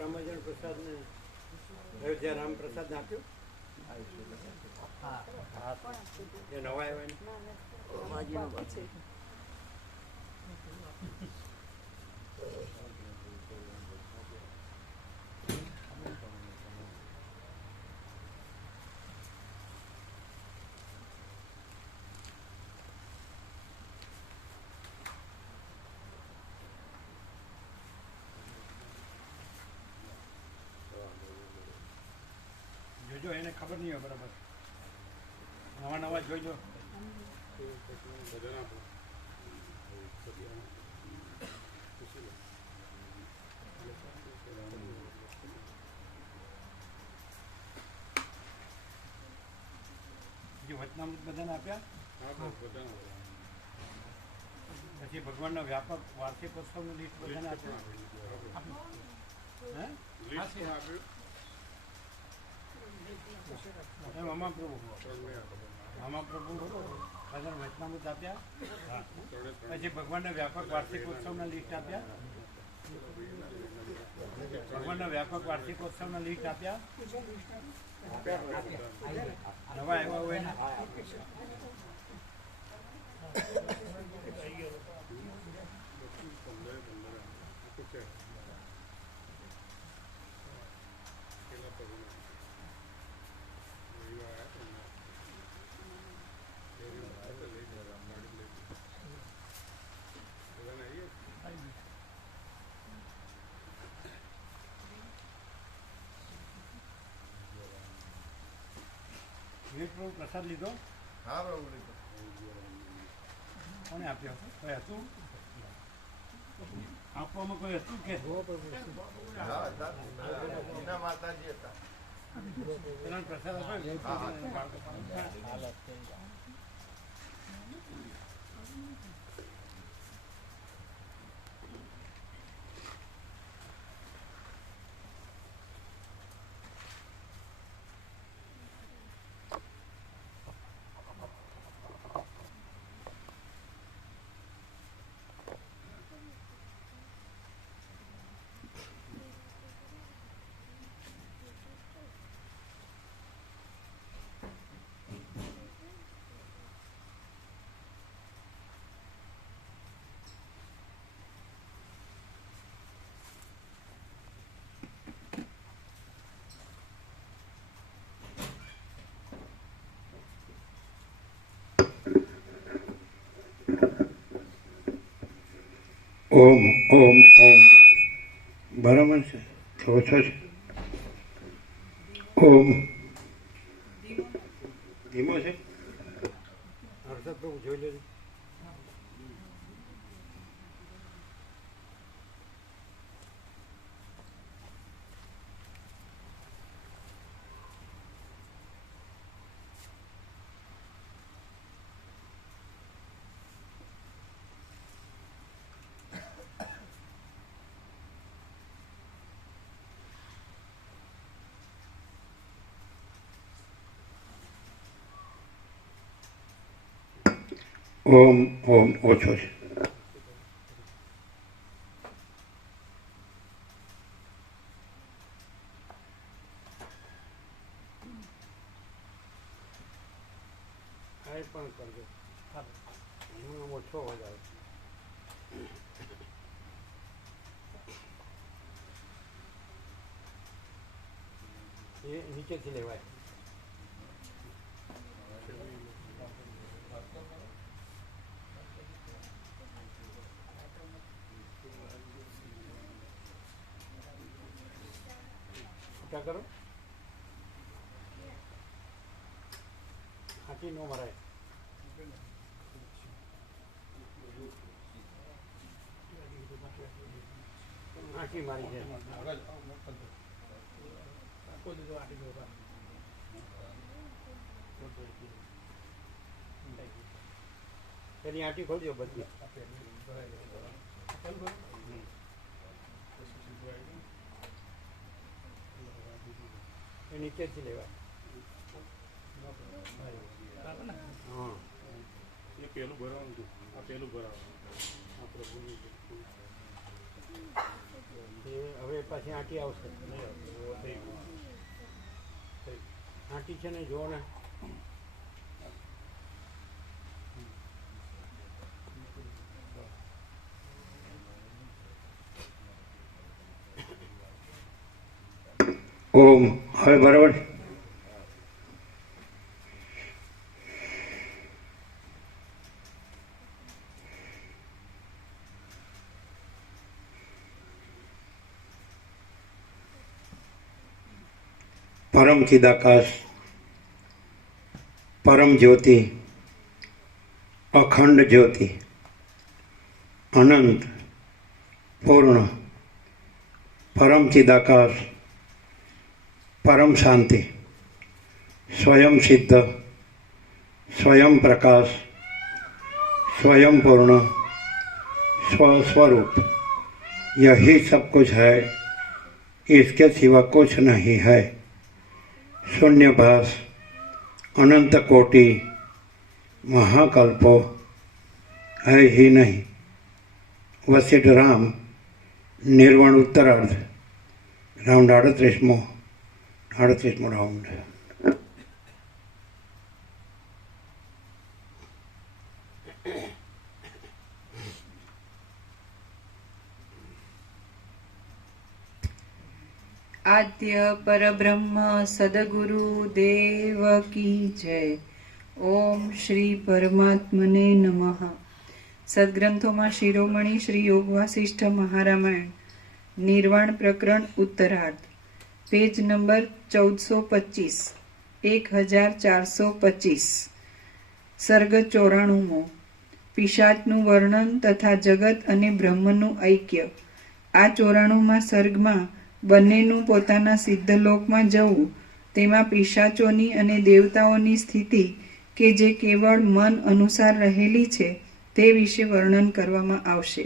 રામાજન પ્રસાદ ને અયોધ્યા રામ પ્રસાદ ને આપ્યું એ નવા આવ્યા જોજો એને ખબર નહીં હોય બરાબર નવા નવા જોઈજો વચનામૃત બધાને આપ્યા પછી ભગવાનના વ્યાપક વાર્ષિકોત્સવનું લિસ્ટ બધાને આપ્યું મહાપ્રભુ બધાને વચનામૃત આપ્યા પછી ભગવાનના વ્યાપક વાર્ષિકોત્સવના લિસ્ટ આપ્યા ભગવાનના વ્યાપક વાર્ષિકોત્સવના લિસ્ટ આપ્યા નવા આવ્યા હોય ને પ્રસાદ લીધો? હા પ્રભુ લીધો. કોને આપ્યો હતો? કોઈ હતું આપવામાં? કોઈ હતું કે માતાજી હતા પ્રસાદ આપ્યો? ઓમ ઓમ ઓમ બરાબર છે ઓછો છે ઓમ ધીમો છે હર્ષદ પ્રભુ જોઈ લેજો ઓમ ઓમ ઓછો છે કાંઈ પણ કરજો ઓછો હો જાય એ નીચેથી લેવાય क्या करो हाथी नो मराए आँखी मारी है એની આંટી ખોલજો બધી. એ નીચેથી લેવા. હા, એ પેલું ભરવાનું હતું, આ પેલું ભરવાનું. એ હવે પાછી આંટી આવશે. આંટી છે ને જુઓ ને. ઓમ હવે બરાબર. પરમ ચિદાકાશ, પરમ જ્યોતિ, અખંડ જ્યોતિ, અનંત પૂર્ણ, પરમ ચિદાકાશ, પરમ શાંતિ, स्वयं सिद्ध, स्वयं प्रकाश, स्वयं पूर्ण, स्वस्वरूप, यही सब कुछ है, इसके सिवा कुछ नहीं है। शून्यभास, अनंत कोटि, महाकल्पो है ही नहीं। वशिष्ठ राम, निर्वाण उत्तरार्ध, राउंड 38मो राउंड। आद्य परब्रह्म सद्गुरु देव की जय। ओम श्री परमात्मने नमः। सद्ग्रंथों शिरोमणि श्री योग वासिष्ठ महारामायण निर्वाण प्रकरण उत्तरार्ध पेज नंबर 1425 1425 सर्ग 94 पिशाचનું વર્ણન તથા જગત અને બ્રહ્મનું ऐक्य। આ 94માં સર્ગમાં બંનેનું પોતાના સિદ્ધલોકમાં જવું, તેમાં પિશાચોની અને દેવતાઓની સ્થિતિ કે જે કેવળ મન અનુસાર રહેલી છે તે વિશે વર્ણન કરવામાં આવશે।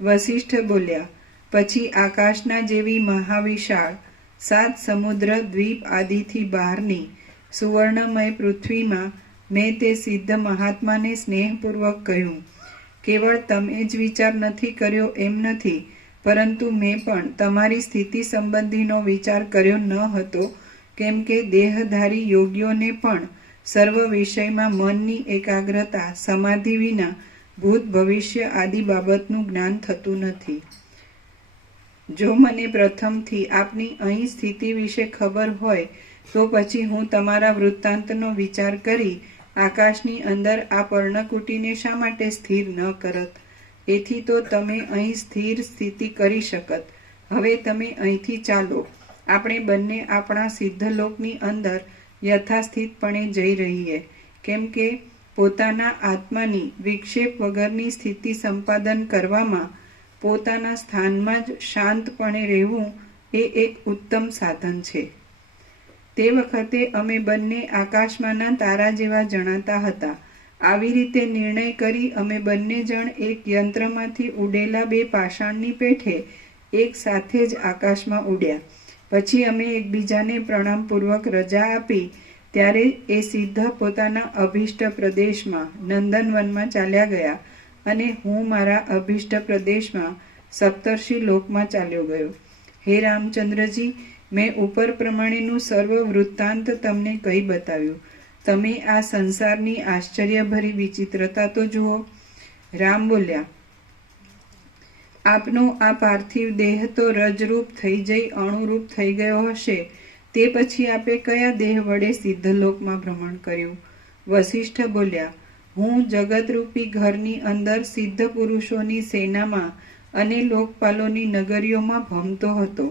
વશિષ્ઠ બોલ્યા, પછી આકાશના જેવી મહાવિશાળ 7 સમુદ્ર દ્વીપ આદિથી બહારની સુવર્ણમય પૃથ્વીમાં મેં તે સિદ્ધ મહાત્માને સ્નેહપૂર્વક કહ્યું, કેવળ તમે જ વિચાર નથી કર્યો એમ નથી, પરંતુ મેં પણ તમારી સ્થિતિ સંબંધીનો વિચાર કર્યો ન હતો, કેમ કે દેહધારી યોગીઓને પણ સર્વ વિષયમાં મનની એકાગ્રતા સમાધિ વિના ભૂત ભવિષ્ય આદિ બાબતનું જ્ઞાન થતું નથી। જો મને પ્રથમથી આપની અહીં સ્થિતિ વિશે ખબર હોય તો પછી હું તમારા વૃત્તાંતનો વિચાર કરી આકાશની અંદર આ પર્ણકુટીને શા માટે સ્થિર ન કરત? એથી તો તમે અહીં સ્થિર સ્થિતિ કરી શકત। હવે તમે અહીંથી ચાલો, આપણે બંને આપણા સિદ્ધલોકની અંદર યથાસ્થિતપણે જઈ રહીએ, કેમ કે પોતાના આત્માની વિક્ષેપ વગરની સ્થિતિ સંપાદન કરવામાં પોતાના સ્થાનમાં જ શાંતપણે રહેવું એ એક ઉત્તમ સાધન છે। તે વખતે અમે બંને આકાશમાંના તારા જેવા જણાતા હતા। આવી રીતે નિર્ણય કરી અમે બંને જણ એક યંત્રમાંથી ઉડેલા 2 પાષાણની પેઠે એક સાથે જ આકાશમાં ઉડ્યા। પછી અમે એકબીજાને પ્રણામપૂર્વક રજા આપી ત્યારે એ સિદ્ધ પોતાના અભિષ્ટ પ્રદેશમાં નંદનવનમાં ચાલ્યા ગયા અને હું મારા અભિષ્ટ પ્રદેશમાં સપ્તર્ષિ લોકમાં ચાલ્યો ગયો। હે રામચંદ્રજી, મેં ઉપર પ્રમાણેનું સર્વ વૃત્તાંત તમને કહી બતાવ્યું। તમે આ સંસારની આશ્ચર્યભરી વિચિત્રતા તો જુઓ। રામ બોલ્યા, આપનો આ પાર્થિવ દેહ તો રજરૂપ થઈ જઈ અણુરૂપ થઈ ગયો હશે, તે પછી આપે કયા દેહ વડે સિદ્ધલોકમાં ભ્રમણ કર્યું? વશિષ્ઠ બોલ્યા, હું જગતરૂપી ઘરની અંદર સિદ્ધ પુરુષોની સેનામાં અને લોકપાલોની નગરીઓમાં ભમતો હતો।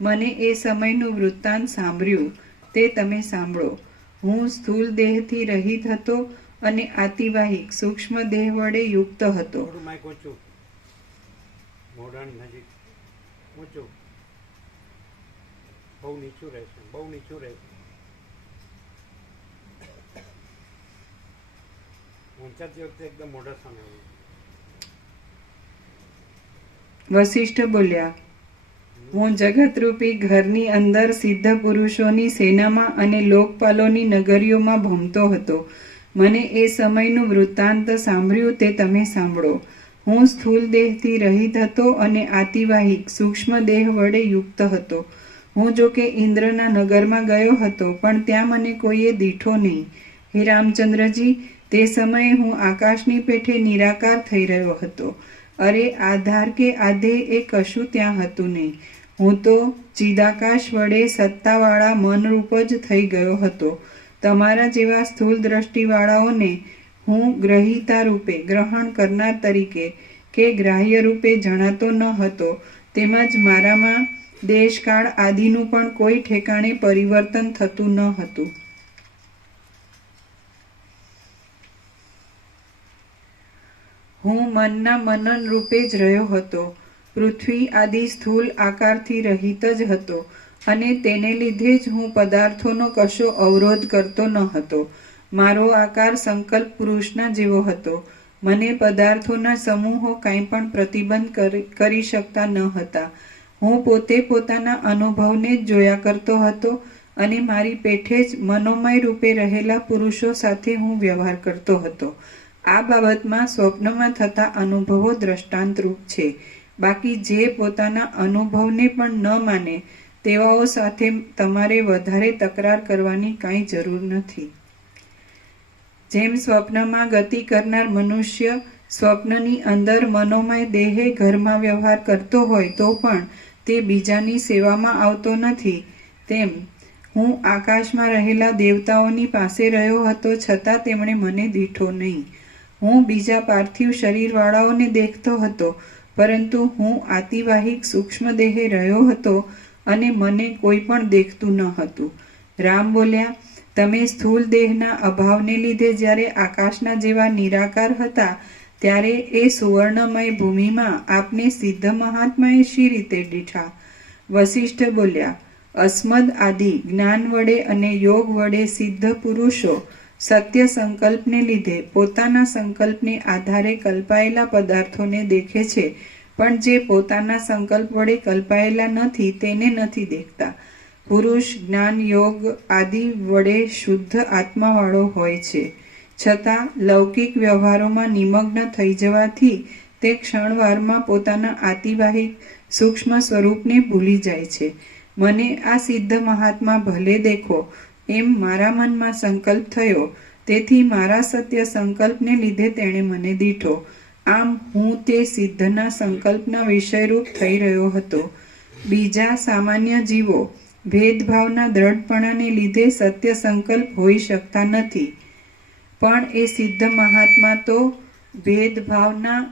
મને એ સમયનું વૃત્તાંત સાંભળ્યું, તે તમે સાંભળો। હું સ્થૂલ દેહથી રહિત હતો અને આતિવાહિક સૂક્ષ્મ દેહ વડે યુક્ત હતો। બહુ નીચું રહેશે, બહુ નીચું રહેશે. ઊંચાતી વખતે એકદમ મોઢા સામે આવ્યું. વશિષ્ઠ બોલ્યા, હું જગતરૂપી ઘરની અંદર સિદ્ધ પુરુષોની સેનામાં અને લોકપાલોની નગરીઓમાં ભમતો હતો. મને એ સમયનું વૃત્તાંત સાંભળ્યું તે તમે સાંભળો. હું સ્થૂલ દેહથી રહિત હતો અને આતિવાહિક સૂક્ષ્મ દેહ વડે યુક્ત હતો. હું જોકે ઇન્દ્રના નગરમાં ગયો હતો, પણ ત્યાં મને કોઈએ દીઠો નહીં. હે રામચંદ્રજી, તે સમયે હું આકાશની પેઠે નિરાકાર થઈ રહ્યો હતો. અરે આધાર કે આધેય એ કશું ત્યાં હતું નહીં. હું તો ચિદાકાશ વડે સત્તાવાળા મનરૂપ જ થઈ ગયો હતો. તમારા જેવા સ્થૂળ દ્રષ્ટિવાળાઓને હું ગ્રહિતા રૂપે, ગ્રહણ કરનાર તરીકે કે ગ્રાહ્ય રૂપે જણાતો ન હતો. તેમજ મારામાં દેશકાળ આદિનું પણ કોઈ ઠેકાણે પરિવર્તન થતું ન હતું. હું મનના મનન રૂપે જ રહ્યો હતો. પૃથ્વી આદિ સ્થૂલ આકારથી રહિત જ હતો અને તેને લીધે જ હું પદાર્થોનો કશો અવરોધ કરતો ન હતો. મારો આકાર સંકલ્પ પુરુષના જેવો હતો. મને પદાર્થોના સમૂહો કાંઈ પણ પ્રતિબંધ કરી શકતા ન હતા. હું પોતે પોતાના અનુભવને જ જોયા કરતો હતો અને મારી પેઠે જ મનોમય રૂપે રહેલા પુરુષો સાથે હું વ્યવહાર કરતો હતો. આ બાબતમાં સ્વપ્નમાં થતા અનુભવો દ્રષ્ટાંતરૂપ છે. બાકી જે પોતાના અનુભવને પણ ન માને તેવાઓ સાથે તમારે વધારે તકરાર કરવાની કાંઈ જરૂર નથી. જેમ સ્વપ્નમાં ગતિ કરનાર મનુષ્ય સ્વપ્નની અંદર મનોમય દેહે ઘરમાં વ્યવહાર કરતો હોય તો પણ તે બીજાની સેવામાં આવતો નથી, તેમ હું આકાશમાં રહેલા દેવતાઓની પાસે રહ્યો હતો, છતાં તેમણે મને દીઠો નહીં. હું બીજા પાર્થિવ શરીરવાળાઓને દેખતો હતો, પરંતુ હું આતિવાહિક સૂક્ષ્મ દેહે રહ્યો હતો અને મને કોઈ પણ દેખતું ન હતું. રામ બોલ્યા, તમે સ્થૂલ દેહના અભાવને લીધે જ્યારે આકાશના જેવા નિરાકાર હતા ત્યારે એ સુવર્ણમય ભૂમિમાં આપને સિદ્ધ મહાત્માએ શી રીતે દીઠા? વશિષ્ઠ બોલ્યા, અસ્મદ આદિ જ્ઞાન વડે અને યોગ વડે સિદ્ધ પુરુષો સત્ય સંકલ્પને લીધે પોતાના સંકલ્પને આધારે કલ્પાયેલા પદાર્થોને દેખે છે, પણ જે પોતાના સંકલ્પ વડે કલ્પાયેલા નથી તેને નથી દેખતા. પુરુષ જ્ઞાન યોગ આદિ વડે શુદ્ધ આત્માવાળો હોય છે, છતાં લૌકિક વ્યવહારોમાં નિમગ્ન થઈ જવાથી તે ક્ષણવારમાં પોતાના આતિવાહિક સૂક્ષ્મ સ્વરૂપને ભૂલી જાય છે. મને આ સિદ્ધ મહાત્મા ભલે દેખો એમ મારા મનમાં સંકલ્પ થયો, તેથી મારા સત્ય સંકલ્પને લીધે તેણે મને દીઠો. આમ હું તે સિદ્ધના સંકલ્પના વિષયરૂપ થઈ રહ્યો હતો. બીજા સામાન્ય જીવો ભેદભાવના દ્રઢપણાને લીધે સત્ય સંકલ્પ હોઈ શકતા નથી, પણ એ સિદ્ધ મહાત્મા તો ભેદભાવના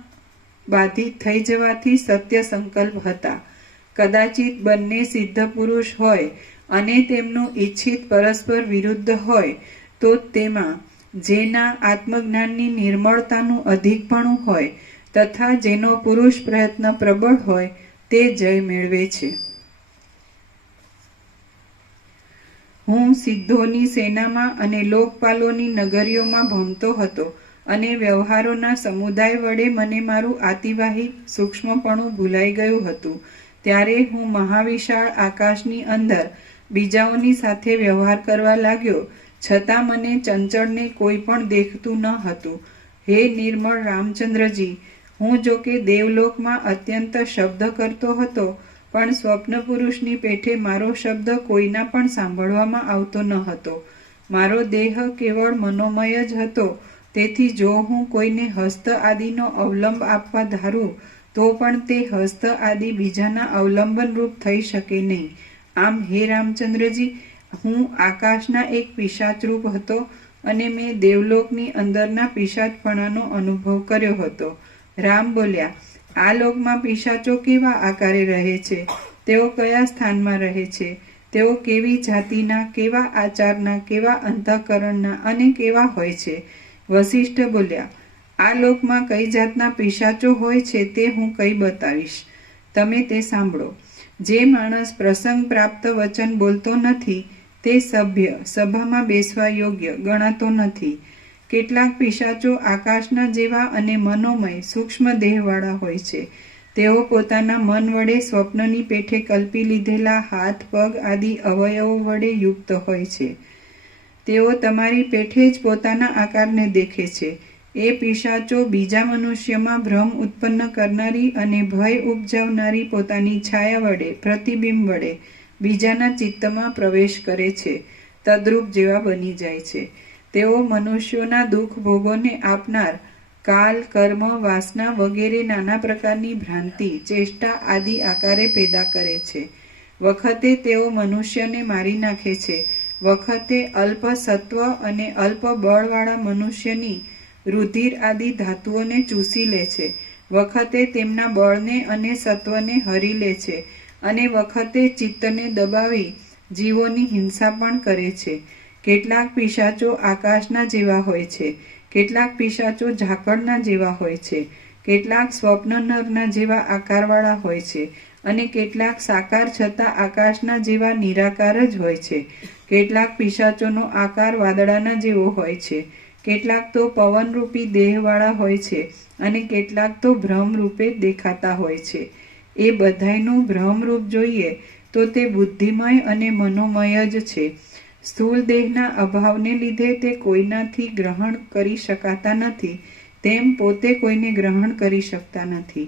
બાધિત થઈ જવાથી સત્ય સંકલ્પ હતા. કદાચિત બંને સિદ્ધ પુરુષ હોય અને તેમનું ઈચ્છિત પરસ્પર વિરુદ્ધ હોય તો તેમાં જેના આત્મજ્ઞાનની નિર્મળતાનું અધિકપણું હોય તથા જેનો પુરુષ પ્રયત્ન પ્રબળ હોય તે જય મેળવે છે. હું સિદ્ધોની સેનામાં અને લોકપાલોની નગરીઓમાં ભમતો હતો અને વ્યવહારોના સમુદાય વડે મને મારું આતિવાહિક સૂક્ષ્મપણું ભૂલાઈ ગયું હતું. ત્યારે હું મહાવિશાળ આકાશની અંદર બીજાઓની સાથે વ્યવહાર કરવા લાગ્યો, છતાં મને ચંચળને કોઈ પણ દેખતું ન હતું. હે નિર્મળ રામચંદ્રજી, હું જોકે દેવલોકમાં અત્યંત શબ્દ કરતો હતો, પણ સ્વપ્ન પુરુષની પેઠે મારો શબ્દ કોઈના પણ સાંભળવામાં આવતો ન હતો. મારો દેહ કેવળ મનોમય જ હતો, તેથી જો હું કોઈને હસ્ત આદિનો અવલંબ આપવા ધારું તો પણ તે હસ્ત આદિ બીજાના અવલંબન રૂપ થઈ શકે નહીં. આમ હે રામચંદ્રજી, હું આકાશના એક પિશાચ રૂપ હતો અને મેં દેવલોકની અંદરના પિશાચપણાનો અનુભવ કર્યો હતો. રામ બોલ્યા, આ લોકમાં પિશાચો કેવા આકારે રહે છે? તેઓ કયા સ્થાનમાં રહે છે? તેઓ કેવી જાતિના, કેવા આચારના, કેવા અંતઃકરણના અને કેવા હોય છે? વશિષ્ઠ બોલ્યા, આ લોકમાં કઈ જાતના પિશાચો હોય છે તે હું કઈ બતાવીશ, તમે તે સાંભળો. જે માણસ પ્રસંગ પ્રાપ્ત વચન બોલતો નથી તે સભ્ય, સભામાં બેસવા યોગ્ય ગણાતો નથી. કેટલાક પિશાચો આકાશના જેવા અને મનોમય સૂક્ષ્મ દેહવાળા હોય છે. તેઓ પોતાના મન વડે સ્વપ્નની પેઠે કલ્પી લીધેલા હાથ, પગ આદિ અવયવો વડે યુક્ત હોય છે. તેઓ તમારી પેઠે જ પોતાના આકારને દેખે છે. એ પિશાચો બીજા મનુષ્યમાં ભ્રમ ઉત્પન્ન કરનારી અને ભય ઉપજાવનારી પોતાની છાયા વડે, પ્રતિબિંબ વડે બીજાના ચિત્તમાં પ્રવેશ કરે છે, તદ્રૂપ જેવા બની જાય છે. તેઓ મનુષ્યોના દુઃખ ભોગોને આપનાર કાલ, કર્મ, વાસના વગેરે નાના પ્રકારની ભ્રાંતિ, ચેષ્ટા આદિ આકારે પેદા કરે છે. વખતે તેઓ મનુષ્યને મારી નાખે છે. વખતે અલ્પ સત્વ અને અલ્પ બળવાળા મનુષ્યની રુધિર આદિ ધાતુઓને ચૂસી લે છે. વખતે તેમના બળને અને સત્વને હરી લે છે અને વખતે ચિત્તને દબાવી જીવોની હિંસા પણ કરે છે. કેટલાક પિશાચો આકાશના જેવા હોય છે, કેટલાક પિશાચો ઝાકળના જેવા હોય છે, કેટલાક સ્વપ્ન નરના જેવા આકારવાળા હોય છે અને કેટલાક સાકાર છતાં આકાશના જેવા નિરાકાર જ હોય છે. કેટલાક પિશાચોનો આકાર વાદળાના જેવો હોય છે, કેટલાક તો પવનરૂપી દેહવાળા હોય છે અને કેટલાક તો ભ્રમરૂપે દેખાતા હોય છે. એ બધાયનું ભ્રમરૂપ જોઈએ તો તે બુદ્ધિમય અને મનોમય જ છે. સ્થૂળ દેહના અભાવને લીધે તે કોઈનાથી ગ્રહણ કરી શકાતા નથી, તેમ પોતે કોઈને ગ્રહણ કરી શકતા નથી.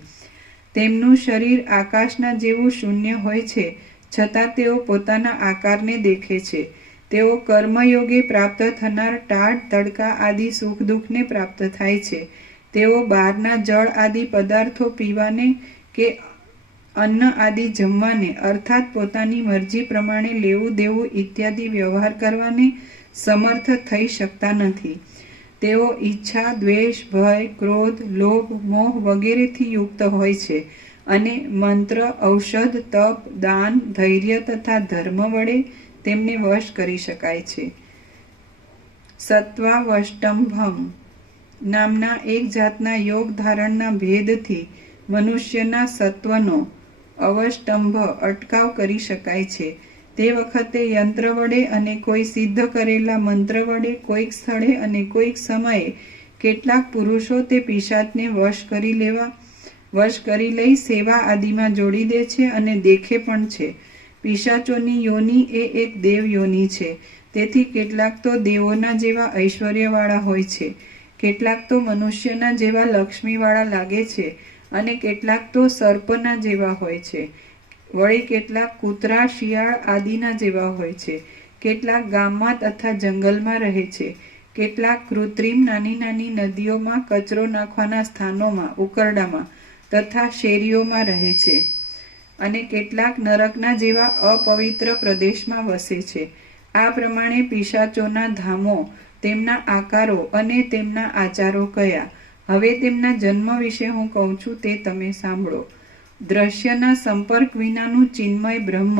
તેમનું શરીર આકાશના જેવું શૂન્ય હોય છે, છતાં તેઓ પોતાના આકારને દેખે છે. તેઓ કર્મયોગે પ્રાપ્ત થનાર ટાઢ, તડકા આદિ સુખ દુઃખને પ્રાપ્ત થાય છે. તેઓ બહારના જળ આદિ પદાર્થો પીવાને કે અન્ન આદિ જમવાને અર્થાત પોતાની મરજી પ્રમાણે લેવું દેવું ઇત્યાદિ વ્યવહાર કરવાને સમર્થ થઈ શકતા નથી. તેઓ ઈચ્છા, દ્વેષ, ભય, ક્રોધ, લોભ, મોહ વગેરેથી યુક્ત હોય છે અને મંત્ર, ઔષધ, તપ, દાન, ધૈર્ય તથા ધર્મ વડે તેમને વશ કરી શકાય છે. સત્વાવષ્ટંભમ નામના એક જાતના યોગ ધારણના ભેદથી મનુષ્યના સત્વનો અવષ્ટંભ અટકાવ કરી શકાય છે. તે વખતે યંત્ર વડે અને કોઈ સિદ્ધ કરેલા મંત્ર વડે કોઈક સ્થળે અને કોઈક સમયે કેટલાક પુરુષો તે પિશાચને વશ કરી લઈ સેવા આદિમાં જોડી દે છે અને દેખે પણ છે. પિશાચોની યોનિ એ એક દેવ યોનિ છે. તેથી કેટલાક તો દેવોના જેવા ઐશ્વર્યવાળા હોય છે, કેટલાક તો મનુષ્યના જેવા લક્ષ્મીવાળા લાગે છે અને કેટલાક તો સર્પના જેવા હોય છે. વળી કેટલાક કૂતરા, શિયાળ આદિના જેવા હોય છે. કેટલાક ગામમાં તથા જંગલમાં રહે છે. કેટલાક કૃત્રિમ નાની નાની નદીઓમાં, કચરો નાખવાના સ્થાનોમાં, ઉકરડામાં તથા શેરીઓમાં રહે છે અને કેટલાક નરકના જેવા અપવિત્ર પ્રદેશમાં વસે છે. આ પ્રમાણે પિશાચોના ધામો, તેમના આકારો અને તેમના આચારો કયા. હવે તેમના જન્મ વિશે હું કહું છું તે તમે સાંભળો. દ્રશ્યના સંપર્ક વિનાનું ચિન્મય બ્રહ્મ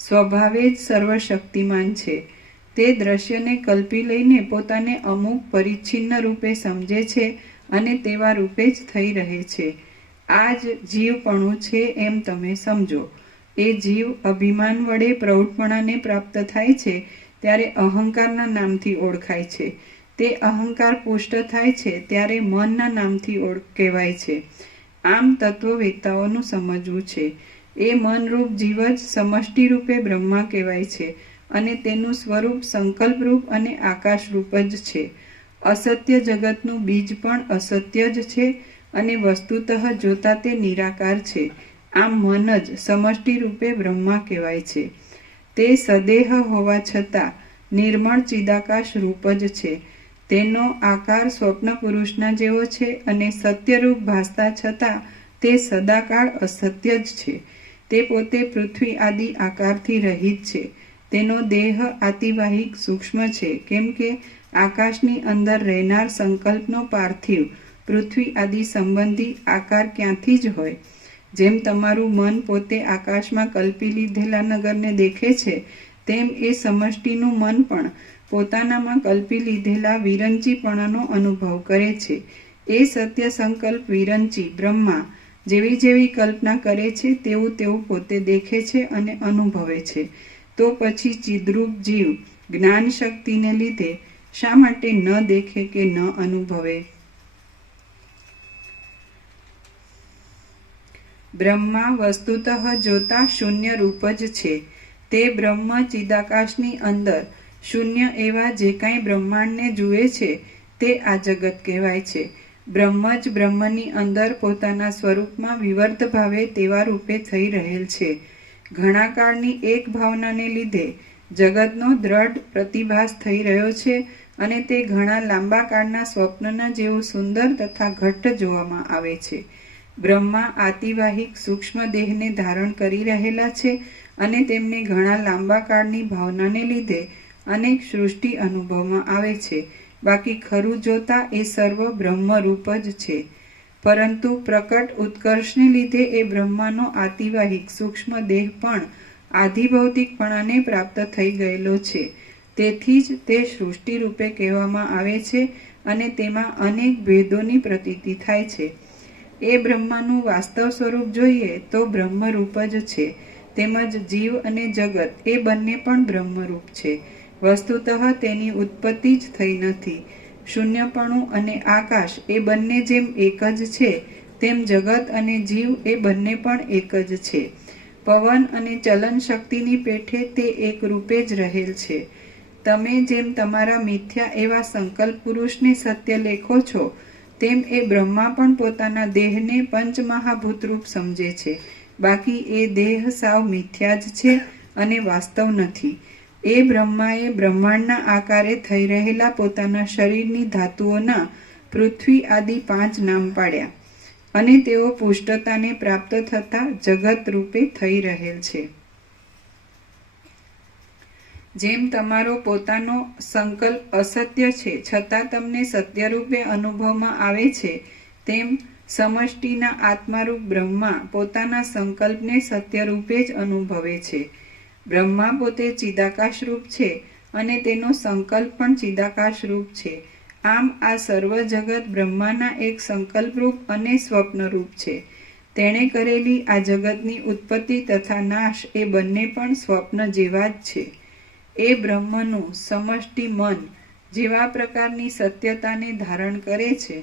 સ્વભાવે જ સર્વશક્તિમાન છે. તે દ્રશ્યને કલ્પી લઈને પોતાને અમુક પરિચ્છિન્ન રૂપે સમજે છે અને તેવા રૂપે જ થઈ રહે છે. આ જ જીવપણું છે એમ તમે સમજો. એ જીવ અભિમાન વડે પ્રૌઢપણાને પ્રાપ્ત થાય છે ત્યારે અહંકારના નામથી ઓળખાય છે. તે અહંકાર પુષ્ટ થાય છે ત્યારે મનના નામથી કહેવાય છે. આમ તત્વવેત્તાઓનું સમજવું છે. એ મનરૂપ જીવ જ સમષ્ટિ રૂપે બ્રહ્મા કહેવાય છે અને તેનું સ્વરૂપ સંકલ્પરૂપ અને આકાશરૂપ જ છે. અસત્ય જગતનું બીજ પણ અસત્ય જ છે અને વસ્તુતઃ જોતા તે નિરાકાર છે. આમ મન જ સમષ્ટિ રૂપે બ્રહ્મા કહેવાય છે. તે સદેહ હોવા છતાં નિર્મળ ચિદાકાશ રૂપ જ છે. તેનો આકાર સ્વપ્ન પુરુષના જેવો છે અને સત્યરૂપ ભાસતા છતાં તે સદાકાળ અસત્ય જ છે. તે પોતે પૃથ્વી આદિ આકારથી રહિત છે. તેનો દેહ આતિવાહિક સૂક્ષ્મ છે, કેમ કે આકાશની અંદર રહેનાર સંકલ્પનો પાર્થિવ પૃથ્વી આદિ સંબંધી આકાર ક્યાંથી જ હોય. જેમ તમારું મન પોતે આકાશમાં કલ્પી લીધેલા નગરને દેખે છે, તેમ એ સમષ્ટિનું મન પણ પોતાનામાં કલ્પી લીધેલા વિરંચીપણાનો અનુભવ કરે છે. એ સત્ય સંકલ્પ વિરંચી બ્રહ્મા જેવી જેવી કલ્પના કરે છે તેવું તેવું પોતે દેખે છે અને અનુભવે છે. તો પછી ચિદ્રૂપ જીવ જ્ઞાન શક્તિને લીધે શા માટે ન દેખે કે ન અનુભવે? બ્રહ્મા વસ્તુતઃ જોતા શૂન્ય રૂપ જ છે. તે બ્રહ્મ ચિદાકાશની અંદર શૂન્ય એવા જે કાંઈ બ્રહ્માંડને જુએ છે તે આ જગત કહેવાય છે. બ્રહ્મ જ બ્રહ્મની અંદર પોતાના સ્વરૂપમાં વિવર્ત ભાવે તેવા રૂપે થઈ રહેલ છે. ઘણા કાળની એક ભાવનાને લીધે જગતનો દ્રઢ પ્રતિભાસ થઈ રહ્યો છે અને તે ઘણા લાંબા કાળના સ્વપ્નના જેવું સુંદર તથા ઘટ્ટ જોવામાં આવે છે. બ્રહ્મા આતિવાહિક સૂક્ષ્મ દેહને ધારણ કરી રહેલા છે અને તેમને ઘણા લાંબા કાળની ભાવનાને લીધે અનેક સૃષ્ટિ અનુભવમાં આવે છે. બાકી ખરું જોતા એ સર્વ બ્રહ્મરૂપ જ છે. પરંતુ પ્રકટ ઉત્કર્ષને લીધે એ બ્રહ્માનો આતિવાહિક સૂક્ષ્મ દેહ પણ આધિભૌતિકપણાને પ્રાપ્ત થઈ ગયેલો છે. તેથી જ તે સૃષ્ટિ રૂપે કહેવામાં આવે છે અને તેમાં અનેક ભેદોની પ્રતીતિ થાય છે. એ બ્રહ્માનું વાસ્તવ સ્વરૂપ જોઈએ તો બ્રહ્મરૂપ જ છે. તેમજ જીવ અને જગત એ બંને પણ બ્રહ્મરૂપ છે. વસ્તુતઃ તેની ઉત્પત્તિ જ થઈ નથી. શૂન્યપણું અને આકાશ એ બંને જેમ એક જ છે તેમ જગત અને જીવ એ બંને પણ એક જ છે. પવન અને ચલન શક્તિની પેઠે તે એક રૂપે જ રહેલ છે. તમે જેમ તમારા મિથ્યા એવા સંકલ્પ પુરુષને સત્ય લેખો છો તેમ એ બ્રહ્મા પણ પોતાના દેહને પંચમહાભૂત રૂપ સમજે છે. બાકી એ દેહ સાવ મિથ્યા જ છે અને વાસ્તવ નથી. એ બ્રહ્માએ બ્રહ્માંડના આકારે થઈ રહેલા પોતાના શરીરની ધાતુઓના પૃથ્વી આદિ 5 નામ પાડ્યા અને તેઓ પુષ્ટતાને પ્રાપ્ત થતા જગત રૂપે થઈ રહેલ છે. જેમ તમારો પોતાનો સંકલ્પ અસત્ય છે છતાં તમને સત્યરૂપે અનુભવમાં આવે છે તેમ સમષ્ટિના આત્મારૂપ બ્રહ્મા પોતાના સંકલ્પને સત્યરૂપે જ અનુભવે છે. બ્રહ્મા પોતે ચિદાકાશરૂપ છે અને તેનો સંકલ્પ પણ ચિદાકાશરૂપ છે. આમ આ સર્વ જગત બ્રહ્માના એક સંકલ્પરૂપ અને સ્વપ્નરૂપ છે. તેણે કરેલી આ જગતની ઉત્પત્તિ તથા નાશ એ બંને પણ સ્વપ્ન જેવા જ છે. એ બ્રહ્મનું સમષ્ટિ મન જેવા પ્રકારની સત્યતાને ધારણ કરે છે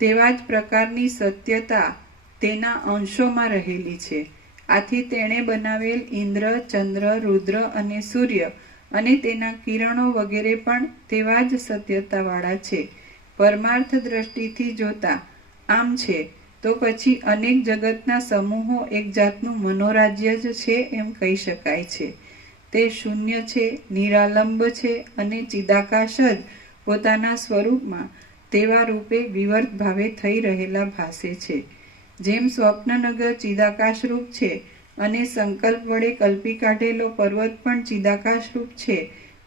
તેવા જ પ્રકારની સત્યતા તેના અંશોમાં રહેલી છે. આથી તેણે બનાવેલ ઇન્દ્ર, ચંદ્ર, રુદ્ર અને સૂર્ય અને તેના કિરણો વગેરે પણ તેવા જ સત્યતાવાળા છે. પરમાર્થ દ્રષ્ટિથી જોતા આમ છે તો પછી અનેક જગતના સમૂહો એક જાતનું મનોરાજ્ય જ છે એમ કહી શકાય છે. તે શૂન્ય છે, નિરાલંબ છે અને ચિદાકાશ જ પોતાના સ્વરૂપમાં તેવા રૂપે વિવર્ત ભાવે થઈ રહેલા ભાસે છે. જેમ સ્વપ્નનગર ચિદાકાશરૂપ છે અને સંકલ્પ વડે કલ્પી કાઢેલો પર્વત પણ ચિદાકાશરૂપ છે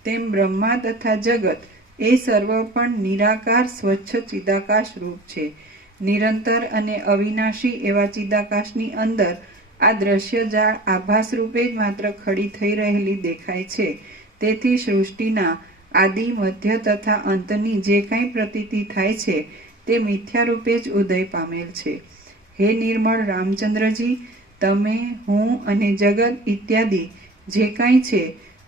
તેમ બ્રહ્મા તથા જગત એ સર્વ પણ નિરાકાર સ્વચ્છ ચિદાકાશરૂપ છે. નિરંતર અને અવિનાશી એવા ચિદાકાશની અંદર આ દ્રશ્ય જાળ આભાસ રૂપે જ માત્ર ખડી થઈ રહેલી દેખાય છે. તેથી સૃષ્ટિના આદિ, મધ્ય તથા અંતની જે કાંઈ પ્રતીતિ થાય છે તે મિથ્યા રૂપે જ ઉદય પામેલ છે. હે નિર્મળ રામચંદ્રજી, તમે, હું અને જગત ઇત્યાદિ જે કાંઈ છે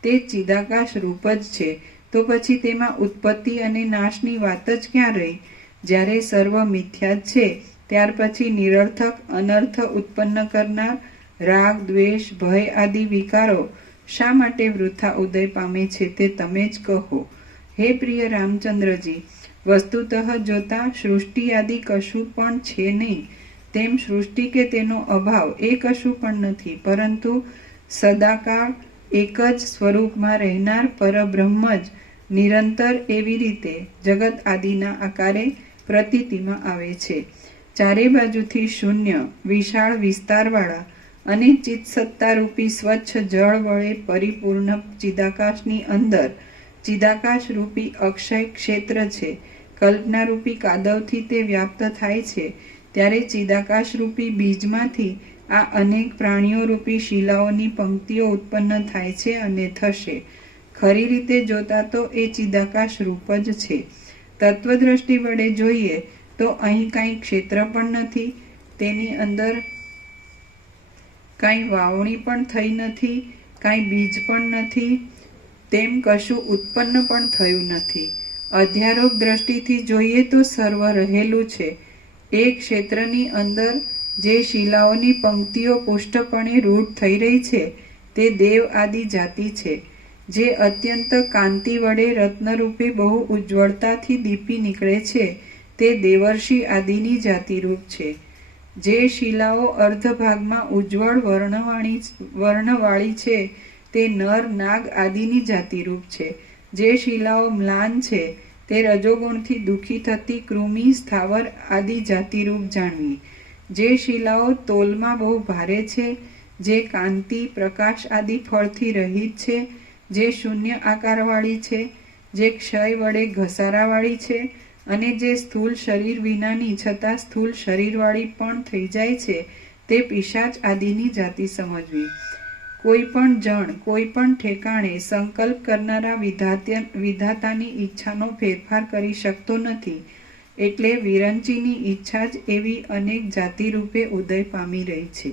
તે ચિદાકાશ રૂપ જ છે. તો પછી તેમાં ઉત્પત્તિ અને નાશની વાત જ ક્યાં રહી? જ્યારે સર્વ મિથ્યા જ છે ત્યાર પછી નિરર્થક અનર્થ ઉત્પન્ન કરનાર રાગ, દ્વેષ, ભય આદિ વિકારો શા માટે વૃથા ઉદય પામે છે તે તમે જ કહો. હે પ્રિય રામચંદ્રજી, વસ્તુતઃ જોતા સૃષ્ટિ આદિ કશું પણ છે નહીં. તેમ સૃષ્ટિ કે તેનો અભાવ એ કશું પણ નથી, પરંતુ સદાકાળ એક જ સ્વરૂપમાં રહેનાર પરબ્રહ્મ જ નિરંતર એવી રીતે જગત આદિના આકારે પ્રતીતિમાં આવે છે. ચારે બાજુથી શૂન્ય, વિશાળ વિસ્તારવાળા અને ચિત્સત્તારૂપી સ્વચ્છ જળ વડે પરિપૂર્ણ ચિદાકાશની અંદર ચિદાકાશ રૂપી અક્ષય ક્ષેત્ર છે. કલ્પનારૂપી કાદવથી તે વ્યાપ્ત થાય છે ત્યારે ચિદાકાશ રૂપી બીજમાંથી આ અનેક પ્રાણીઓ રૂપી શિલાઓની પંક્તિઓ ઉત્પન્ન થાય છે અને થશે. ખરી રીતે જોતા તો એ ચિદાકાશ રૂપ જ છે. તત્વદ્રષ્ટિ વડે જોઈએ તો અહીં કાંઈ ક્ષેત્ર પણ નથી, તેની અંદર કાંઈ વાવણી પણ થઈ નથી, કાંઈ બીજ પણ નથી, તેમ કશું ઉત્પન્ન પણ થયું નથી. અધ્યારોપ દ્રષ્ટિથી જોઈએ તો સર્વ રહેલું છે. એ ક્ષેત્રની અંદર જે શિલાઓની પંક્તિઓ પુષ્ટપણે રૂઢ થઈ રહી છે તે દેવ આદિ જાતિ છે, જે અત્યંત કાંતિ વડે રત્નરૂપે બહુ ઉજ્જવળતાથી દીપી નીકળે છે તે દેવર્ષિ આદિની જાતિરૂપ છે. જે શિલાઓ અર્ધભાગમાં ઉજ્જવળ વર્ણવાળી છે તે નર નાગ આદિની જાતિરૂપ છે. જે શિલાઓ મ્લાન છે તે રજોગુણથી દુઃખી થતી કૃમિ સ્થાવર આદિ જાતિરૂપ જાણવી. જે શિલાઓ તોલમાં બહુ ભારે છે, જે કાંતિ પ્રકાશ આદિ ફળથી રહિત છે, જે શૂન્ય આકારવાળી છે, જે ક્ષય વડે ઘસારાવાળી છે અને જે સ્થૂલ શરીર વિનાની છતાં સ્થૂલ શરીરવાળી પણ થઈ જાય છે તે પિશાચ આદિની જાતિ સમજવી. કોઈ પણ જણ કોઈ પણ ઠેકાણે સંકલ્પ કરનારા વિધાતાની ઈચ્છાનો ફેરફાર કરી શકતો નથી, એટલે વિરંચીની ઈચ્છા જ એવી અનેક જાતિ રૂપે ઉદય પામી રહી છે.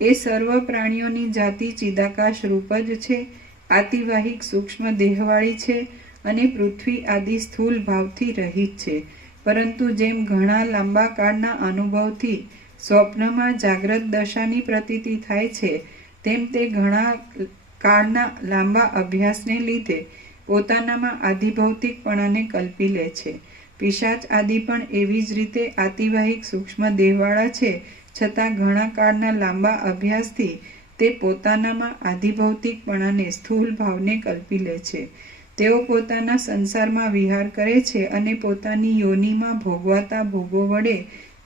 એ સર્વ પ્રાણીઓની જાતિ ચિદાકાશ રૂપ જ છે, આતિવાહિક સૂક્ષ્મ દેહવાળી છે અને પૃથ્વી આદિ સ્થૂલ ભાવથી રહિત છે. પરંતુ જેમ ઘણા લાંબા કાળના અનુભવથી સ્વપ્નમાં જાગ્રત દશાની પ્રતીતિ થાય છે, તેમ તે ઘણા કાળના લાંબા અભ્યાસને લીધે પોતાનામાં આધિભૌતિકપણાને કલ્પી લે છે. પિશાચ આદિ પણ એવી જ રીતે આતિવાહિક સૂક્ષ્મ દેહવાળા છે, છતાં ઘણા કાળના લાંબા અભ્યાસથી તે પોતાનામાં આધિભૌતિકપણાને સ્થૂળ ભાવને કલ્પી લે છે. તેઓ પોતાના સંસારમાં વિહાર કરે છે અને પોતાની યોનિમાં ભોગવાતા ભોગો વડે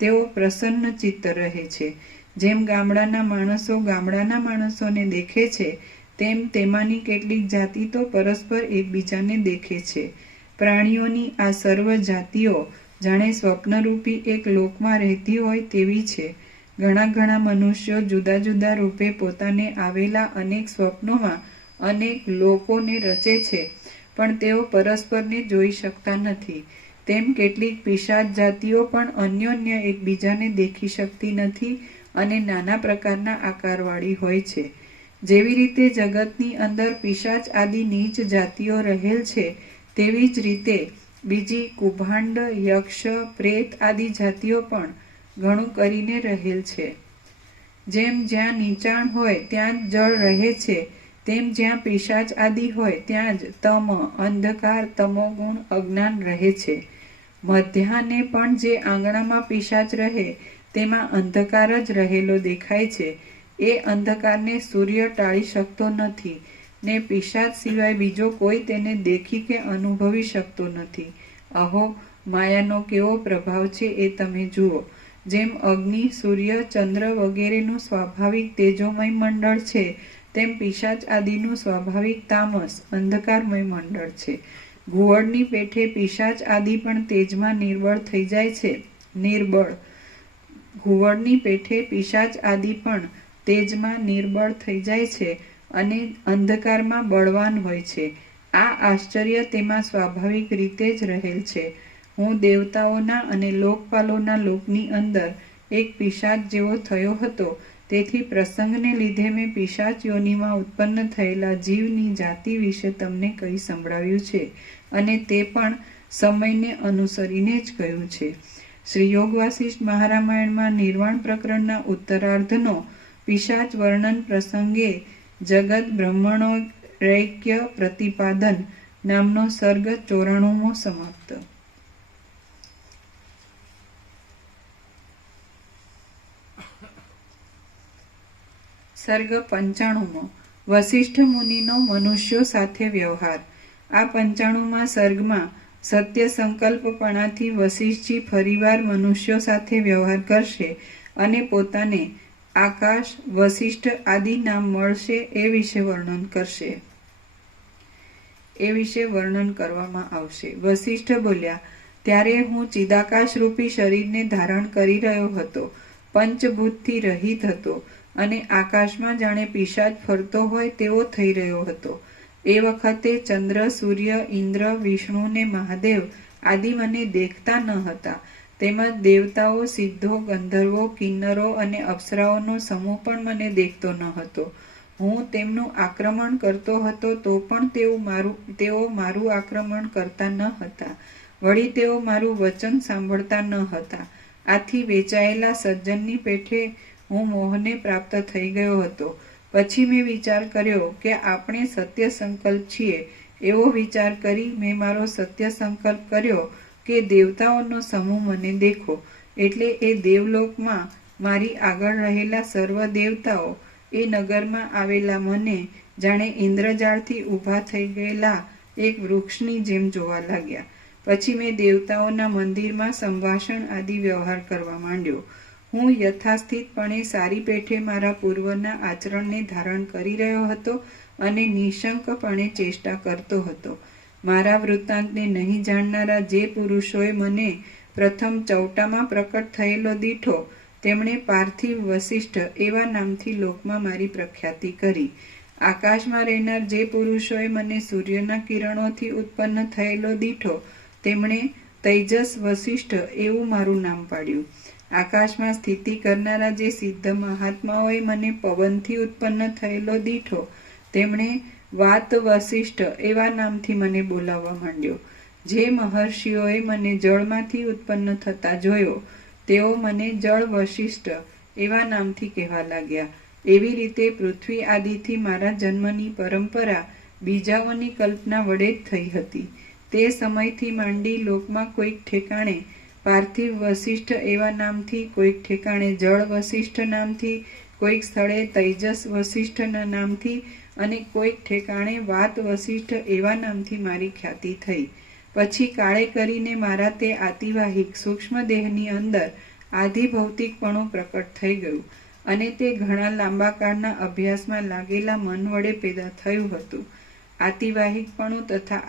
તેઓ પ્રસન્ન ચિત્ત રહે છે. જેમ ગામડાના માણસો ગામડાના માણસોને દેખે છે, તેમ તેમાંની કેટલીક જાતિ તો પરસ્પર એકબીજાને દેખે છે. પ્રાણીઓની આ સર્વ જાતિઓ જાણે સ્વપ્નરૂપી એક લોકમાં રહેતી હોય તેવી છે. ઘણા મનુષ્યો જુદા જુદા રૂપે પોતાને આવેલા અનેક સ્વપ્નોમાં અનેક લોકોને રચે છે, પણ તેઓ પરસ્પરને જોઈ શકતા નથી. તેમ કેટલીક પિશાચ જાતિઓ પણ અન્યોન્ય એકબીજાને દેખી શકતી નથી અને નાના પ્રકારના આકારવાળી હોય છે. જેવી રીતે જગતની અંદર પિશાચ આદિ નીચ જાતિઓ રહેલ છે, તેવી જ રીતે બીજી કુભાંડ, યક્ષ, પ્રેત આદિ જાતિઓ પણ ઘણું કરીને રહેલ છે. જેમ જ્યાં નીચાણ હોય ત્યાં જ જળ રહે છે, તેમ જ્યાં પિશાચ આદિ હોય ત્યાં જ તમ, અંધકાર, તમોગુણ, અજ્ઞાન રહે છે. મધ્યાહને પણ જે આંગણામાં પિશાચ રહે તેમાં અંધકાર જ રહેલો દેખાય છે. એ અંધકારને સૂર્ય ટાળી શકતો નથી ને પિશાચ સિવાય બીજો કોઈ તેને દેખી કે અનુભવી શકતો નથી. અહો, માયાનો કેવો પ્રભાવ છે એ તમે જુઓ. જેમ અગ્નિ, સૂર્ય, ચંદ્ર વગેરેનું સ્વાભાવિક તેજોમય મંડળ છે, તેમ પિશાચ આદિનું સ્વાભાવિક તામસ અંધકારમય મંડળ છે. ઘુવડની પેઠે પિશાચ આદિ પણ તેજમાં નિર્બળ થઈ જાય છે. ઘુવડની પેઠે પિશાચ આદિ પણ તેજમાં નિર્બળ થઈ જાય છે અને અંધકારમાં બળવાન હોય છે. આ આશ્ચર્ય તેમાં સ્વાભાવિક રીતે જ રહેલ છે. હું દેવતાઓના અને લોકપાલોના લોકની અંદર એક પિશાચ જેવો થયો હતો, તેથી પ્રસંગને લીધે મેં પિશાચ યોનિમાં ઉત્પન્ન થયેલા જીવની જાતિ વિશે તમને કહી સંભળાવ્યું છે અને તે પણ સમયને અનુસરીને જ કહ્યું છે. શ્રી યોગ વાસિષ્ઠ મહારામાયણમાં નિર્વાણ પ્રકરણના ઉત્તરાર્ધનો પિશાચ વર્ણન પ્રસંગે જગત બ્રહ્મણોરૈક્ય પ્રતિપાદન નામનો સર્ગ 94મો સમાપ્ત. સર્ગ 95મો વસિષ્ઠ મુનિનો મનુષ્યો સાથે વ્યવહાર. આ 95મા સર્ગમાં સત્ય સંકલ્પપણાથી વસિષ્ઠજી ફરીવાર મનુષ્યો સાથે વ્યવહાર કરશે અને પોતાને આકાશ, વસિષ્ઠ આદિ નામ મળશે એ વિશે વર્ણન કરવામાં આવશે. વસિષ્ઠ બોલ્યા, ત્યારે હું ચિદાકાશ રૂપી શરીરને ધારણ કરી રહ્યો હતો, પંચભૂતથી રહિત હતો અને આકાશમાં જાણે પિશાચ ફરતો હોય તેવો થઈ રહ્યો હતો. એ વખતે ચંદ્ર, સૂર્ય, ઇન્દ્ર, વિષ્ણુ ને મહાદેવ આદિ મને દેખતા ન હતા. તેમજ દેવતાઓ, સિદ્ધો, ગંધર્વો, કિન્નરો અને અપ્સરાઓનો સમૂહ પણ મને દેખતો ન હતો. હું તેમનું આક્રમણ કરતો હતો તો પણ તેઓ મારું આક્રમણ કરતા ન હતા. વળી તેઓ મારું વચન સાંભળતા ન હતા. આથી વેચાયેલા સજ્જનની પેઠે હું મોહને પ્રાપ્ત થઈ ગયો હતો. પછી મેં વિચાર કર્યો કે આપણે સત્ય સંકલ્પ છીએ. એવો વિચાર કરી મેં મારો સત્ય સંકલ્પ કર્યો કે દેવતાઓનો સમૂહ મને દેખો. એટલે એ દેવલોકમાં મારી આગળ રહેલા સર્વ દેવતાઓ એ નગરમાં આવેલા મને જાણે ઇન્દ્રજાળથી ઊભા થઈ ગયેલા એક વૃક્ષની જેમ જોવા લાગ્યા. પછી મેં દેવતાઓના મંદિરમાં સંભાષણ આદિ વ્યવહાર કરવા માંડ્યો. હું યથાસ્થિતપણે સારી પેઠે મારા પૂર્વના આચરણને ધારણ કરી રહ્યો હતો અને નિઃશંકપણે ચેષ્ટા કરતો હતો. મારા વૃત્તાંતને નહીં જાણનારા જે પુરુષોએ મને પ્રથમ ચૌટામાં પ્રકટ થયેલો દીઠો, તેમણે પાર્થિવ વસિષ્ઠ એવા નામથી લોકમાં મારી પ્રખ્યાતિ કરી. આકાશમાં રહેનાર જે પુરુષોએ મને સૂર્યના કિરણોથી ઉત્પન્ન થયેલો દીઠો, તેમણે તૈજસ વસિષ્ઠ એવું મારું નામ પાડ્યું. આકાશમાં સ્થિતિ કરનારા જે સિદ્ધ મહાત્માઓએ મને પવનથી ઉત્પન્ન થયેલો દીઠો, તેમણે વાત વસિષ્ઠ એવા નામથી મને બોલાવવા માંડ્યો. જે મહર્ષિઓએ મને જળમાંથી ઉત્પન્ન થતા જોયો, તેઓ મને જળ વશિષ્ઠ એવા નામથી કહેવા લાગ્યા. એવી રીતે પૃથ્વી આદિથી મારા જન્મની પરંપરા બીજાઓની કલ્પના વડે જ થઈ હતી. તે સમયથી માંડી લોકમાં કોઈક ઠેકાણે પાર્થિવ વસિષ્ઠ એવા નામથી, કોઈક ઠેકાણે જળ વસિષ્ઠ નામથી, કોઈક સ્થળે તૈજસ વસિષ્ઠના નામથી અને કોઈક ઠેકાણે વાત વસિષ્ઠ એવા નામથી મારી ખ્યાતિ થઈ. પછી કાળે કરીને મારા તે આતિવાહિક સૂક્ષ્મ દેહની અંદર આધિભૌતિકપણું પ્રકટ થઈ ગયું અને તે ઘણા લાંબા કાળના અભ્યાસમાં લાગેલા મન વડે પેદા થયું હતું. આતિવાહિકપણું તથા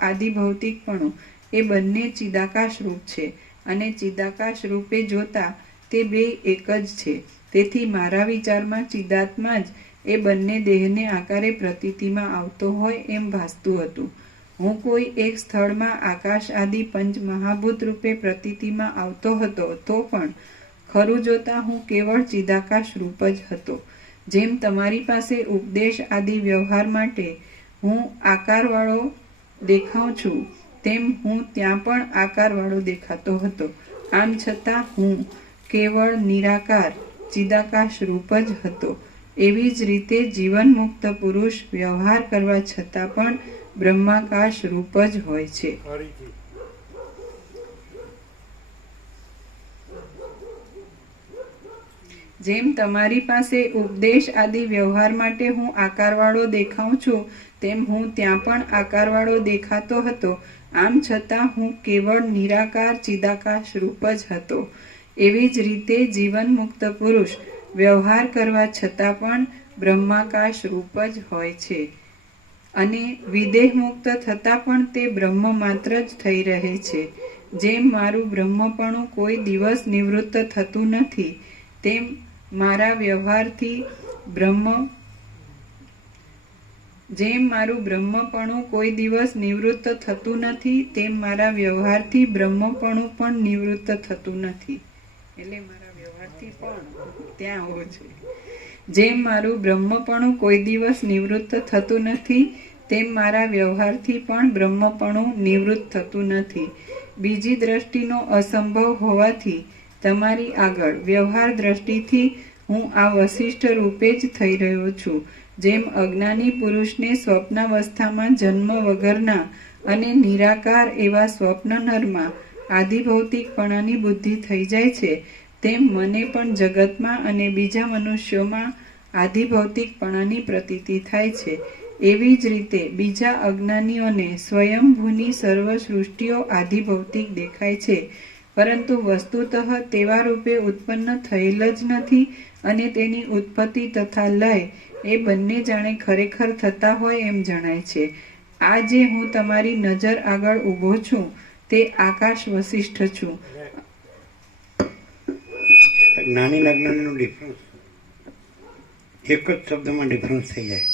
આધિભૌતિકપણું એ બંને ચિદાકાશ રૂપ છે અને ચિદાકાશ રૂપે જોતા તે બે એક જ છે. તેથી મારા વિચારમાં ચિદાત્મા જ એ બંને દેહને આકારે પ્રતીતિમાં આવતો હોય એમ ભાસતું હતું. હું કોઈ એક સ્થળમાં આકાશ આદિ પંચ મહાભૂત રૂપે પ્રતીતિમાં આવતો હતો તો પણ ખરું જોતા હું કેવળ ચિદાકાશ રૂપ જ હતો. જેમ તમારી પાસે ઉપદેશ આદિ વ્યવહાર માટે હું આકારવાળો દેખાઉં છું, તેમ હું ત્યાં પણ આકારવાળો દેખાતો હતો. આમ છતાં હું કેવળ નિરાકાર ચિદાકાશ રૂપ જ હતો. એવી જ રીતે જીવન મુક્ત પુરુષ વ્યવહાર કરવા છતાં પણ બ્રહ્માકાશ રૂપ જ હોય છે. જેમ તમારી પાસે ઉપદેશ આદિ વ્યવહાર માટે હું આકારવાળો દેખાઉં છું, તેમ હું ત્યાં પણ આકારવાળો દેખાતો હતો. આમ છતાં હું કેવળ નિરાકાર ચિદાકાશ રૂપ જ હતો. એવી જ રીતે જીવન મુક્ત પુરુષ વ્યવહાર કરવા છતાં પણ બ્રહ્માકાશ રૂપ જ હોય છે અને વિદેહ મુક્ત થતાં પણ તે બ્રહ્મ માત્ર જ થઈ રહે છે. જેમ મારું બ્રહ્મપણું કોઈ દિવસ નિવૃત્ત થતું નથી, તેમ મારા વ્યવહારથી મારું બ્રહ્મપણું કોઈ દિવસ નિવૃત્ત થતું નથી, તેમ મારા વ્યવહારથી બ્રહ્મપણું પણ નિવૃત્ત થતું નથી. એટલે મારા વ્યવહારથી પણ ત્યાં હોવું છે. જેમ મારું બ્રહ્મપણું કોઈ દિવસ નિવૃત્ત થતું નથી, તેમ મારા વ્યવહારથી પણ બ્રહ્મપણું નિવૃત્ત થતું નથી. બીજી દ્રષ્ટિનો અસંભવ હોવાથી તમારી આગળ વ્યવહાર દ્રષ્ટિથી હું આ વશિષ્ઠ રૂપે જ થઈ રહ્યો છું. જેમ અજ્ઞાની પુરુષને સ્વપ્નાવસ્થામાં જન્મ વગરના અને નિરાકાર એવા સ્વપ્નનરમાં આધિભૌતિકપણાની બુદ્ધિ થઈ જાય છે, તેમ મને પણ જગતમાં અને બીજા મનુષ્યોમાં આધિભૌતિકપણાની પ્રતીતિ થાય છે. એવી જ રીતે બીજા અજ્ઞાનીઓને સ્વયંભૂની સર્વ સૃષ્ટિઓ આધિભૌતિક દેખાય છે, પરંતુ વસ્તુતઃ તેવા રૂપે ઉત્પન્ન થયેલ જ નથી અને તેની ઉત્પત્તિ તથા લય એ બંને જાણે ખરેખર થતા હોય એમ જણાય છે. આ જે હું તમારી નજર આગળ ઊભો છું તે આકાશ વશિષ્ઠ છું. જ્ઞાની અજ્ઞાનીનું ડિફરન્સ એક જ શબ્દમાં ડિફરન્સ થઈ જાય.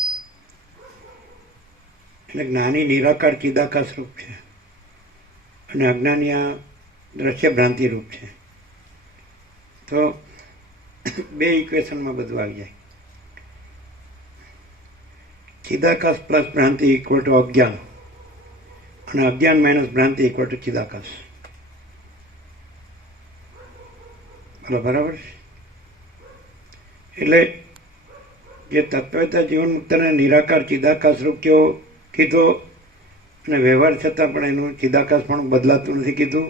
એટલે જ્ઞાની નિરાકાર ચિદાકાશ રૂપ છે અને અજ્ઞાની આ દ્રશ્ય ભ્રાંતિ રૂપ છે. તો બે ઇક્વેશનમાં બધું આવી જાય. ચિદાકાશ પ્લસ ભ્રાંતિ ઇક્વલ ટુ અજ્ઞાન, અને અજ્ઞાન માઇનસ ભ્રાંતિ ઇક્વલ ટુ ચિદાકાશ. બરાબર છે? એટલે જે તત્વતા જીવન મુક્તને નિરાકાર ચિદાકાશ રૂપ કીધો, અને વ્યવહાર છતાં પણ એનું ચિદાકાશ પણ બદલાતું નથી કીધું,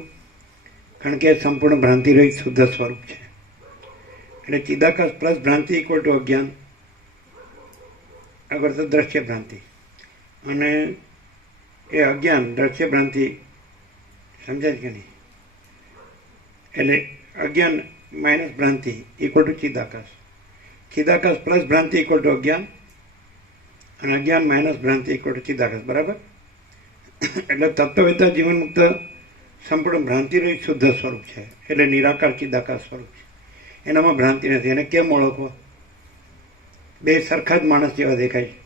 કારણ કે સંપૂર્ણ ભ્રાંતિ રહિત શુદ્ધ સ્વરૂપ છે. એટલે ચિદાકાશ પ્લસ ભ્રાંતિ ઇક્વલ ટુ અજ્ઞાન, આગળ તો દ્રશ્ય ભ્રાંતિ, અને એ અજ્ઞાન દ્રશ્ય ભ્રાંતિ, સમજાય કે નહીં? એટલે અજ્ઞાન માઇનસ ભ્રાંતિ ઇક્વલ ટુ ચિદાકાશ. ચિદાકાશ પ્લસ ભ્રાંતિ ઇક્વલ ટુ અજ્ઞાન, અને અજ્ઞાન માઇનસ ભ્રાંતિ ઇક્વલ ટુ ચિદાકાશ. બરાબર? એટલે તત્વવેતા જીવન મુક્ત સંપૂર્ણ ભ્રાંતિ રહિત શુદ્ધ સ્વરૂપ છે, એટલે નિરાકાર ચિદાકાશ સ્વરૂપ છે. એનામાં ભ્રાંતિ નથી. એને કેમ ઓળખવો? બે સરખા જ માણસ જેવા દેખાય છે.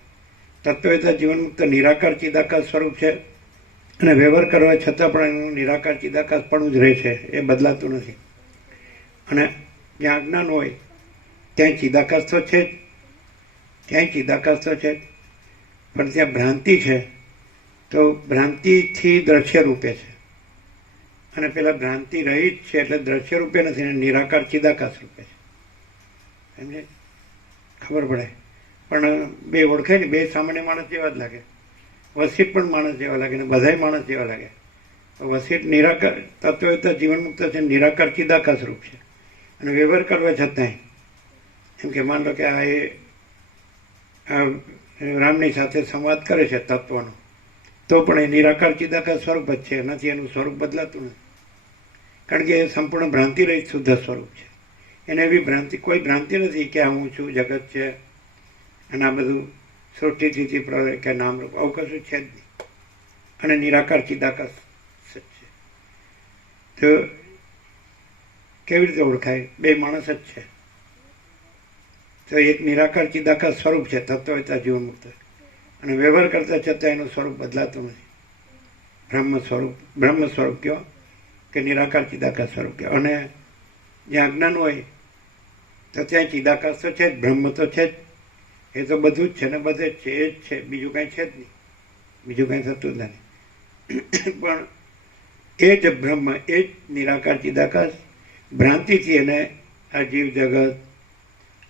તત્વવેતા જીવન મુક્ત નિરાકાર ચિદાકાશ સ્વરૂપ છે, અને વ્યવહાર કરવા છતાં પણ એનું નિરાકાર ચિદાકાશ પણ જ રહે છે, એ બદલાતું નથી. અને જ્યાં અજ્ઞાન હોય ત્યાં ચિદાકાશ તો છે જ, ક્યાંય ચિદાકાશ તો છે જ, પણ ત્યાં ભ્રાંતિ છે. તો ભ્રાંતિથી દ્રશ્ય રૂપે છે, અને પેલા ભ્રાંતિ રહિત છે, એટલે દ્રશ્ય રૂપે નથી, ને નિરાકાર ચિદાકાશ રૂપે છે. સમજે? ખબર પડે? પણ બે ઓળખાય ને, બે સામાન્ય માણસ જેવા જ લાગે. વસીટ પણ માણસ જેવા લાગે ને બધાય માણસ જેવા લાગે. વસીટ નિરાકાર તત્વવેતા જીવન મુક્ત છે, નિરાકાર ચિદાકાશ રૂપ છે, અને વ્યવહાર કરવા છતાંય એમ કે માન લો કે આ રામની સાથે સંવાદ કરે છે તત્વનો, તો પણ એ નિરાકાર ચિદાકાશ સ્વરૂપ જ છે, એનાથી એનું સ્વરૂપ બદલાતું નથી, કારણ કે એ સંપૂર્ણ ભ્રાંતિ રહિત શુદ્ધ સ્વરૂપ છે. એને એવી ભ્રાંતિ, કોઈ ભ્રાંતિ નથી કે આ હું છું, જગત છે, અને આ બધું સૃષ્ટિથી પ્રલય કે નામરૂપ, આવું કશું છે જ નહીં. અને નિરાકાર ચિદાકાશ છે. તો કેવી રીતે ઓળખાય? બે માણસ જ છે. તો એક નિરાકાર ચિદાકાશ સ્વરૂપ છે તત્વવેતા જીવન મુક્ત, અને વ્યવહાર કરતા છતાં એનું સ્વરૂપ બદલાતું નથી. બ્રહ્મ સ્વરૂપ કયો કે નિરાકાર ચિદાકાશ સ્વરૂપ કયો. અને જ્યાં અજ્ઞાન હોય તો ત્યાં ચિદાકાશ તો છે જ, બ્રહ્મ તો છે જ, એ તો બધું જ છે ને બધે જ છે, એ જ છે, બીજું કાંઈ છે જ નહીં, બીજું કાંઈ થતું જ નથી. પણ એ જ બ્રહ્મ, એ જ નિરાકાર ચિદાકાશ ભ્રાંતિથી એને આ જીવ જગત,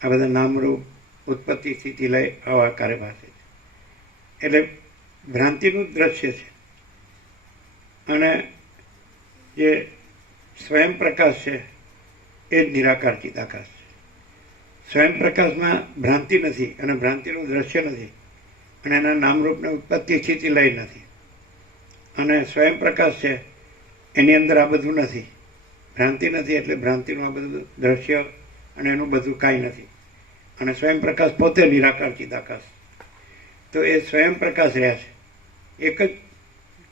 આ બધા નામરૂપ ઉત્પત્તિ સ્થિતિ લઈ આકારે ભાષે છે. એટલે ભ્રાંતિનું દ્રશ્ય છે. અને જે સ્વયં પ્રકાશ છે એ જ નિરાકાર ચિદાકાશ છે. સ્વયં પ્રકાશમાં ભ્રાંતિ નથી, અને ભ્રાંતિનું દ્રશ્ય નથી, અને એના નામરૂપને ઉત્પત્તિ સ્થિતિ લઈ નથી. અને સ્વયં પ્રકાશ છે એની અંદર આ બધું નથી, ભ્રાંતિ નથી, એટલે ભ્રાંતિનું આ બધું દ્રશ્ય અને એનું બધું કાંઈ નથી. અને સ્વયં પ્રકાશ પોતે નિરાકાર ચિદાકાશ. તો એ સ્વયં પ્રકાશ રહ્યા છે. એક જ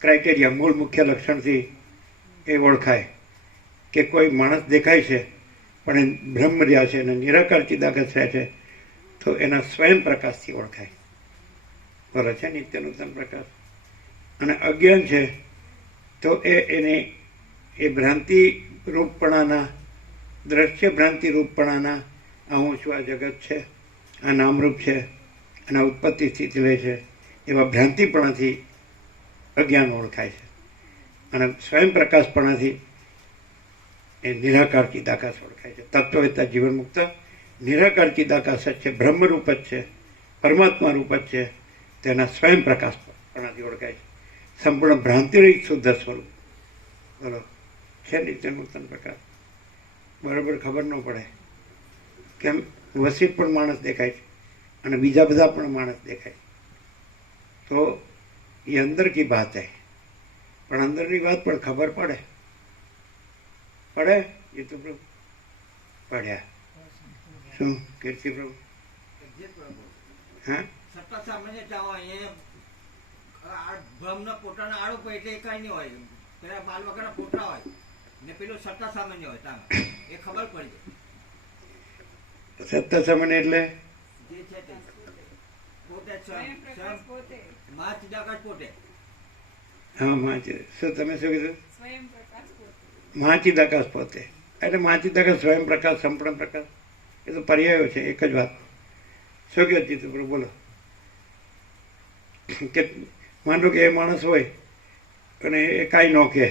ક્રાઇટેરિયા, મૂળ મુખ્ય લક્ષણથી એ ઓળખાય કે કોઈ માણસ દેખાય છે પણ એ બ્રહ્મ રહ્યા છે અને નિરાકાર ચિદાકાશ રહ્યા છે, તો એના સ્વયં પ્રકાશથી ઓળખાય. બરાબર છે? નિત્ય નૂતન પ્રકાશ. અને અજ્ઞાન છે તો એ ભ્રાંતિ રૂપપણાના, દ્રશ્ય ભ્રાંતિ રૂપપણાના, આ હું છું, આ જગત છે, આ નામરૂપ છે, અને ઉત્પત્તિ સ્થિતિ લે છે, એવા ભ્રાંતિપણાથી અજ્ઞાન ઓળખાય છે. અને સ્વયં પ્રકાશપણાથી એ નિરાકાર ચિદાકાશ ઓળખાય છે. તત્વવેતા જીવન મુક્ત નિરાકાર ચિદાકાશ જ છે, બ્રહ્મરૂપ જ છે, પરમાત્મા રૂપ જ છે, તેના સ્વયં પ્રકાશપણાથી ઓળખાય છે. સંપૂર્ણ ભ્રાંતિરહિત શુદ્ધ સ્વરૂપ. બોલો, છે નિત્ય નૂતન પ્રકાશ. બરાબર ખબર ન પડે કેમ? વસીટ પણ માણસ દેખાય છે, અને બીજા બધા પણ માણસ દેખાય. તો એ અંદર કી બાત હૈ. પણ અંદરની વાત પણ ખબર પડે. એ તો પ્રભુ પડ્યા. શું કીર્તિ પ્રભુ? હા, સત્તા સામાન્ય બ્રહ્મના પોતાના આરોપ એટલે કઈ નહીં હોય. પેલા બાલ વગરના પોતા હોય ને પેલું સત્તા સામાન્ય હોય, તામાં એ ખબર પડી જાય. સત્તા સામાન્ય એટલે જે છે તે પોતે મા ચિદાકાશ પોતે. હા, માં છે. શું તમે શું કીધું? મહાચિદાકાશ પોતે. એટલે મહાચિદાકાશ સ્વયં પ્રકાશ, સંપૂર્ણ પ્રકાશ, એ તો પર્યાયો છે, એક જ વાત. શું કહો ચિત્તપ્રભુ, બોલો. કે માનો કે એ માણસ હોય અને એ કાંઈ ન કહે,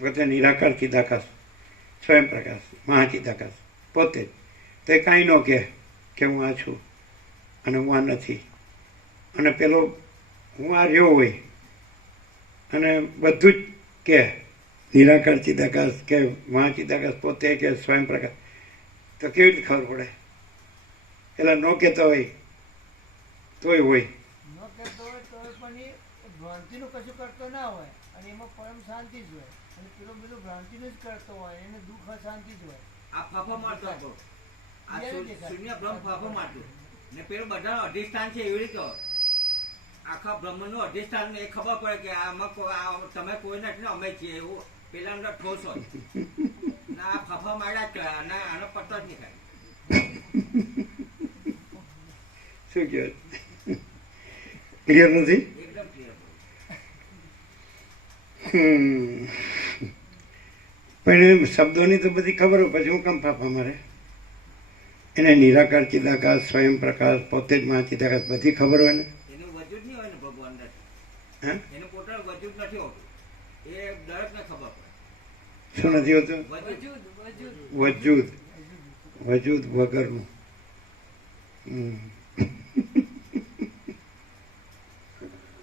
પોતે નિરાકાર ચિદાકાશ, સ્વયં પ્રકાશ, મહાચિદાકાશ પોતે જ, તો એ કાંઈ ન કહે કે હું આ છું અને હું આ નથી. અને પેલો હું આ રહ્યો હોય અને બધું જ કે નિરાકાર ચિદાકાશ કે મહાચિદાકાશ પોતે કે સ્વયં પ્રકાશ, તો કેવી રીતે ખબર પડે? પેલા ન કહેતો હોય તોય હોય. ન કહેતો હોય તો પણ એ ભ્રાંતિનું કશું કરતો ના હોય અને એમાં પરમ શાંતિ જ હોય, અને પેલો પેલું ભ્રાંતિનું જ કરતો હોય એને દુઃખ અશાંતિ જ હોય. આ ફાફા મારતો હતો, આ શૂન્ય બ્રહ્મ ફાફા મારતું ને પેલું બધાનું અધિષ્ઠાન છે એવી રીતે હોય. આખા બ્રહ્મનું અધિષ્ઠાન ને એ ખબર પડે કે આમાં તમે કોઈ નથી ને અમે છીએ એવું પેલા અંદર ઠોસ હોય ને આ ફાફા માર્યા જ કરે અને આનો પત્તો જ નહીં થાય. શું કહેવાય? ક્લિયર નથી? એકદમ ક્લિયર. પણ એ શબ્દોની તો બધી ખબર હોય, પછી હું કેમ ફાફા મારે? એને નિરાકાર ચિદાકાશ, સ્વયં પ્રકાશ, પોતે જ મહાચિદાકાશ બધી ખબર હોય ને. એનું વજૂદ નહીં હોય ને ભગવાન અંદર, હે? એનું પોતાનું વજૂદ નથી હોતું, એ દરેકને ખબર પડે. શું નથી હોતું? વજૂદ વજૂદ વગરનું.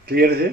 ક્લિયર છે?